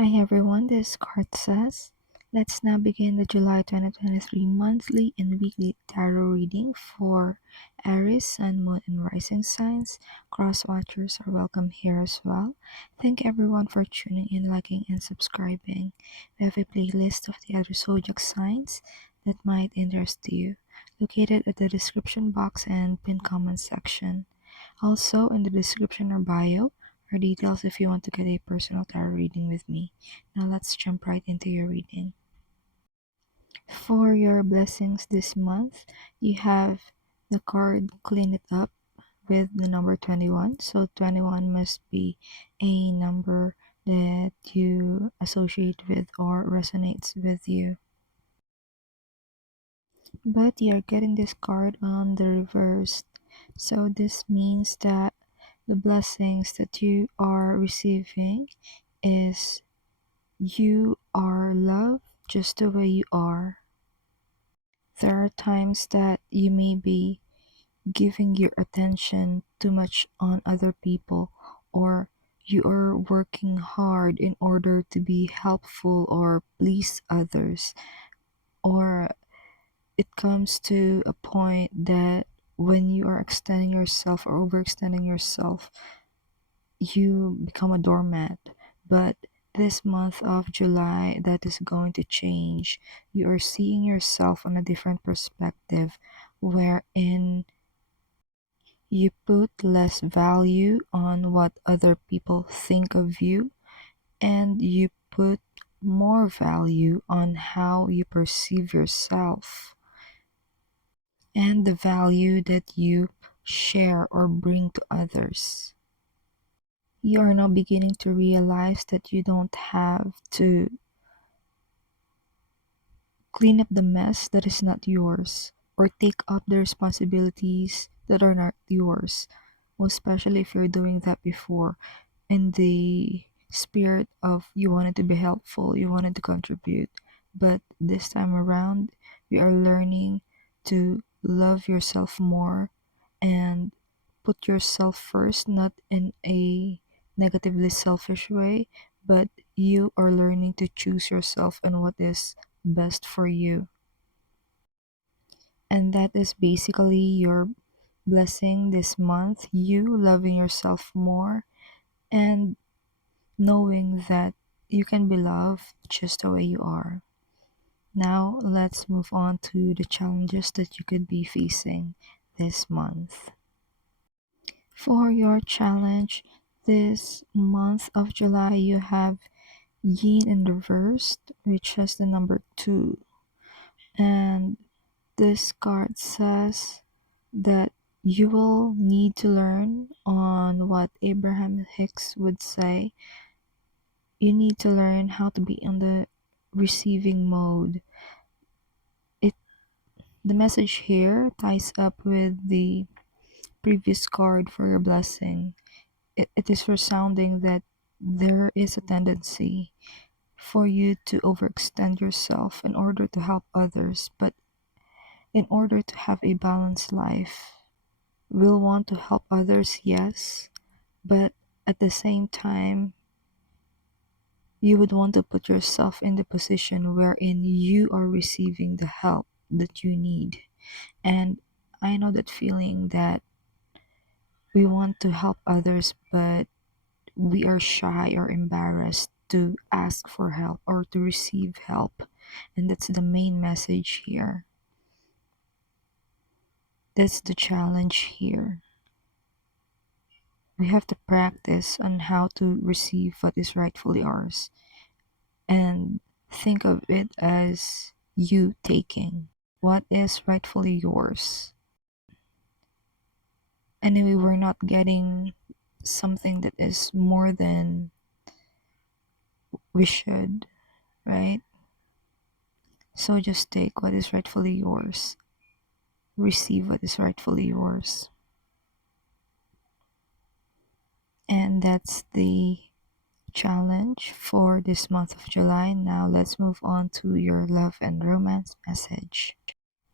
Hi everyone, this is CardSays. Let's now begin the July 2023 monthly and weekly tarot reading for Aries, Sun, Moon, and Rising signs. Cross-watchers are welcome here as well. Thank everyone for tuning in, liking, and subscribing. We have a playlist of the other zodiac signs that might interest you, located at the description box and pinned comment section. Also, in the description or bio are details if you want to get a personal tarot reading with me. Now let's jump right into your reading. For your blessings this month, you have the card Clean It Up with the number 21. So 21 must be a number that you associate with or resonates with you. But you're getting this card on the reverse. So this means that the blessings that you are receiving is you are loved just the way you are. There are times that you may be giving your attention too much on other people, or you are working hard in order to be helpful or please others, or it comes to a point that when you are extending yourself or overextending yourself, you become a doormat. But this month of July, that is going to change. You are seeing yourself on a different perspective, wherein you put less value on what other people think of you, and you put more value on how you perceive yourself and the value that you share or bring to others. You are now beginning to realize that you don't have to clean up the mess that is not yours or take up the responsibilities that are not yours, most especially if you're doing that before in the spirit of you wanted to be helpful, you wanted to contribute. But this time around, you are learning to love yourself more and put yourself first, not in a negatively selfish way, but you are learning to choose yourself and what is best for you. And that is basically your blessing this month, you loving yourself more and knowing that you can be loved just the way you are. Now, let's move on to the challenges that you could be facing this month. For your challenge this month of July, you have Yin in reversed, which has the number 2. And this card says that you will need to learn on what Abraham Hicks would say. You need to learn how to be in the receiving mode. The message here ties up with the previous card for your blessing. It is resounding that there is a tendency for you to overextend yourself in order to help others, but in order to have a balanced life, we'll want to help others, yes, but at the same time, you would want to put yourself in the position wherein you are receiving the help that you need. And I know that feeling that we want to help others, but we are shy or embarrassed to ask for help or to receive help. And that's the main message here. That's the challenge here. We have to practice on how to receive what is rightfully ours and think of it as you taking what is rightfully yours. Anyway, we're not getting something that is more than we should, right? So just take what is rightfully yours, receive what is rightfully yours. And that's the challenge for this month of July. Now let's move on to your love and romance message.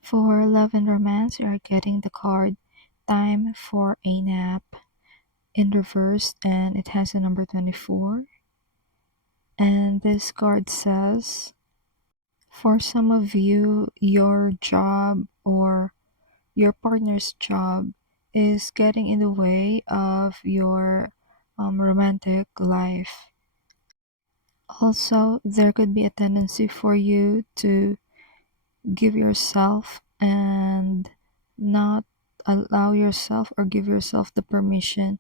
For love and romance, you are getting the card Time for a Nap in reverse, and it has the number 24. And this card says, for some of you, your job or your partner's job is getting in the way of your romantic life. Also, there could be a tendency for you to give yourself and not allow yourself or give yourself the permission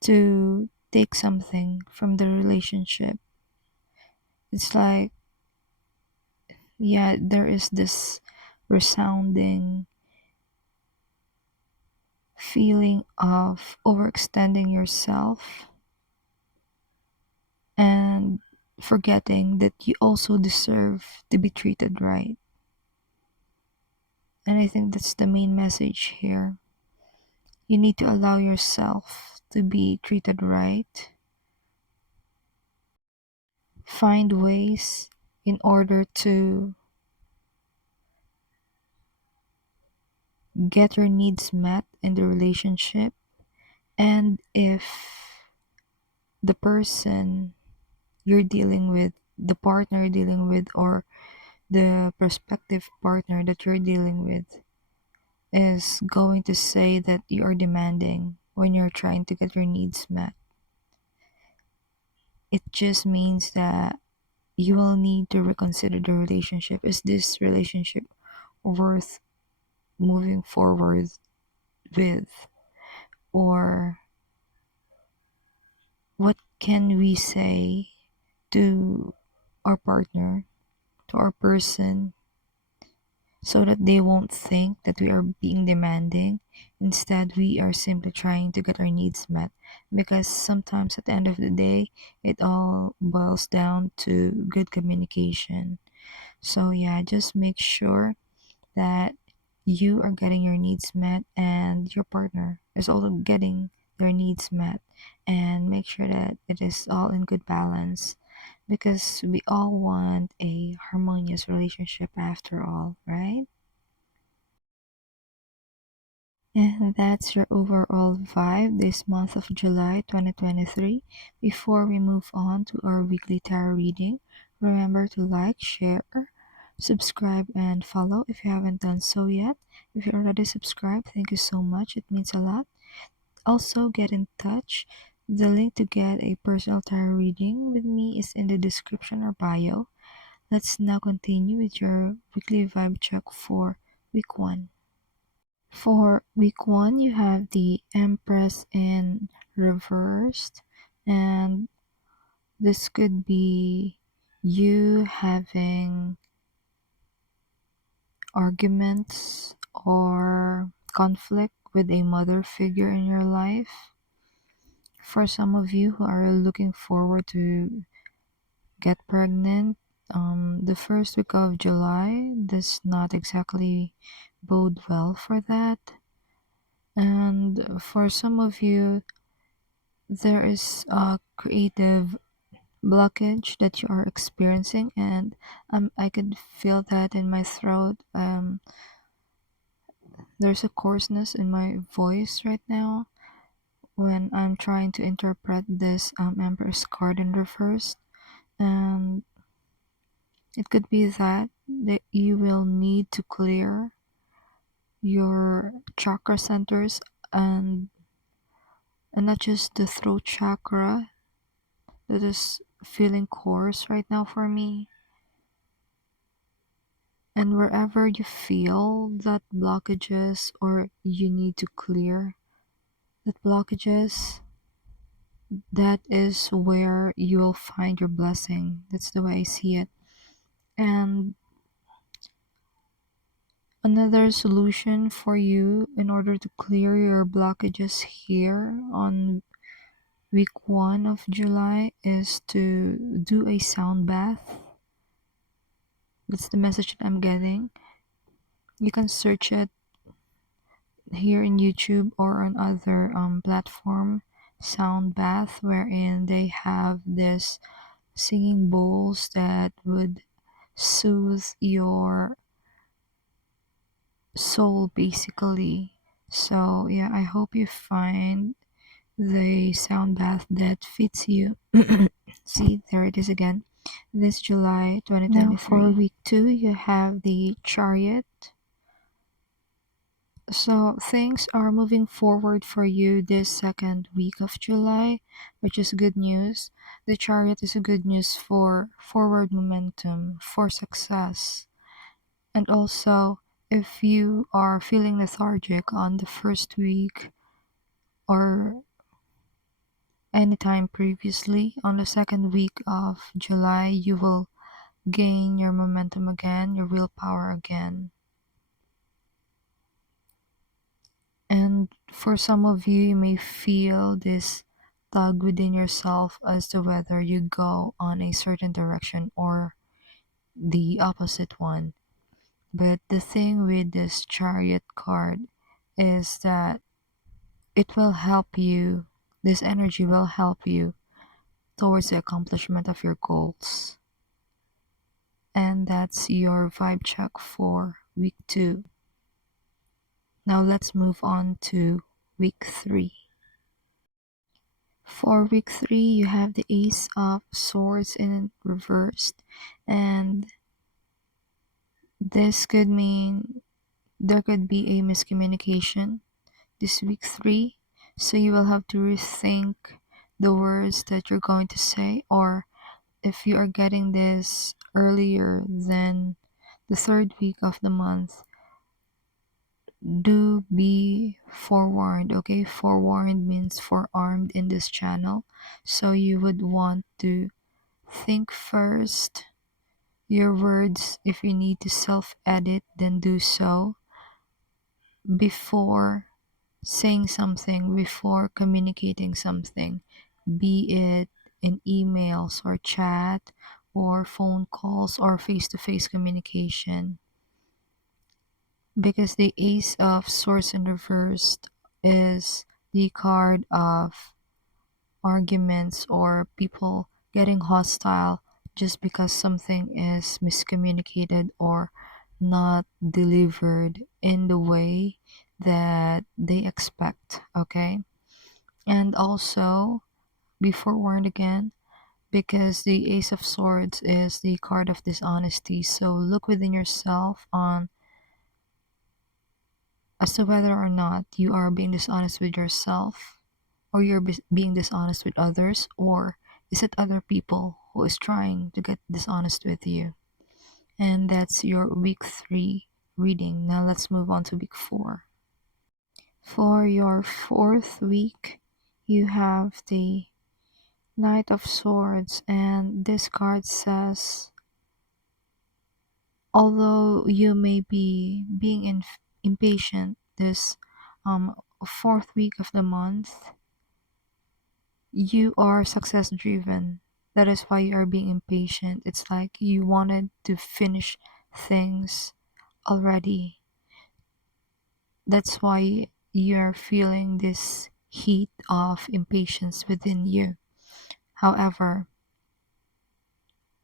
to take something from the relationship. It's like, yeah, there is this resounding feeling of overextending yourself and forgetting that you also deserve to be treated right. And I think that's the main message here. You need to allow yourself to be treated right. Find ways in order to get your needs met in the relationship. And if the person you're dealing with, the partner you're dealing with, or the prospective partner that you're dealing with is going to say that you are demanding when you're trying to get your needs met, it just means that you will need to reconsider the relationship. Is this relationship worth moving forward with? Or what can we say to our partner, to our person, so that they won't think that we are being demanding? Instead, we are simply trying to get our needs met, because sometimes at the end of the day, it all boils down to good communication. So, yeah, just make sure that you are getting your needs met and your partner is also getting their needs met, and make sure that it is all in good balance, because we all want a harmonious relationship after all, right? And that's your overall vibe this month of July 2023. Before we move on to our weekly tarot reading, remember to like, share, subscribe, and follow if you haven't done so yet. If you're already subscribed, thank you so much. It means a lot. Also, get in touch. The link to get a personal tarot reading with me is in the description or bio. Let's now continue with your weekly vibe check for week 1. For week 1, you have the Empress in reversed, and this could be you having arguments or conflict with a mother figure in your life. For some of you who are looking forward to get pregnant, the first week of July does not exactly bode well for that. And for some of you, there is a creative blockage that you are experiencing, and I could feel that in my throat. There's a coarseness in my voice right now when I'm trying to interpret this Empress card in reverse. And it could be that you will need to clear your chakra centers, and not just the throat chakra that is feeling coarse right now for me. And wherever you feel that blockages or you need to clear that blockages, that is where you will find your blessing. That's the way I see it. And another solution for you in order to clear your blockages here on week 1 of July is to do a sound bath. That's the message that I'm getting. You can search it here in YouTube or on other platform, sound bath, wherein they have this singing bowls that would soothe your soul basically. So yeah, I hope you find the sound bath that fits you. See, there it is again. this July 2023. Now for week 2, you have the Chariot. So things are moving forward for you this second week of July, which is good news. The Chariot is a good news for forward momentum, for success. And also, if you are feeling lethargic on the first week or anytime previously, on the second week of July, you will gain your momentum again, your willpower again. And for some of you, you may feel this tug within yourself as to whether you go on a certain direction or the opposite one. But the thing with this Chariot card is that it will help you, this energy will help you towards the accomplishment of your goals. And that's your vibe check for week 2. Now let's move on to week 3. For week 3, you have the Ace of Swords in reversed, and this could mean there could be a miscommunication this week 3, so you will have to rethink the words that you're going to say, or if you are getting this earlier than the third week of the month, do be forewarned. Okay, forewarned means forearmed in this channel, so you would want to think first your words. If you need to self-edit, then do so before saying something, before communicating something, be it in emails or chat or phone calls or face-to-face communication. Because the Ace of Swords in reversed is the card of arguments or people getting hostile just because something is miscommunicated or not delivered in the way that they expect. Okay, and also be forewarned again, because the Ace of Swords is the card of dishonesty, so look within yourself on as to whether or not you are being dishonest with yourself, or you're being dishonest with others, or is it other people who is trying to get dishonest with you. And that's your week 3 reading. Now let's move on to week 4. For your 4th week, you have the Knight of Swords, and this card says, although you may be being impatient this 4th week of the month, you are success driven. That is why you are being impatient. It's like you wanted to finish things already. That's why you're feeling this heat of impatience within you. However,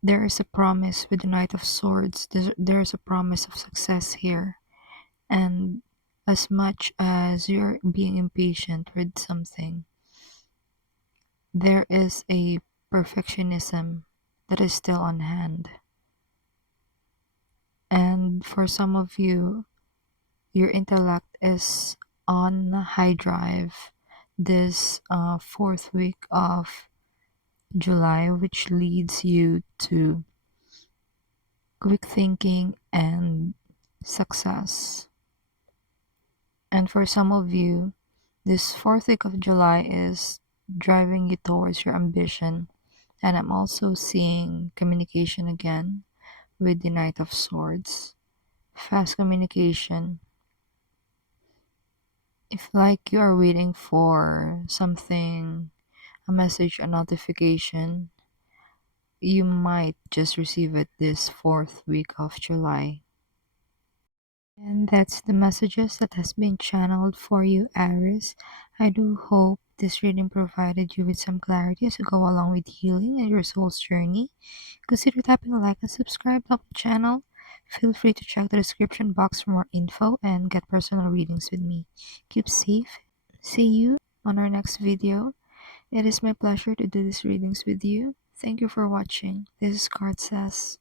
there is a promise with the Knight of Swords. There is a promise of success here. And as much as you're being impatient with something, there is a perfectionism that is still on hand. And for some of you, your intellect is on high drive this 4th week of July, which leads you to quick thinking and success. And for some of you, this 4th week of July is driving you towards your ambition. And I'm also seeing communication again with the Knight of Swords. Fast communication. If like you are waiting for something, a message, a notification, you might just receive it this 4th week of July. And that's the messages that has been channeled for you, Aries. I do hope this reading provided you with some clarity as you go along with healing and your soul's journey. Consider tapping a like and subscribe to the channel. Feel free to check the description box for more info and get personal readings with me. Keep safe. See you on our next video. It is my pleasure to do these readings with you. Thank you for watching. This is CardSays.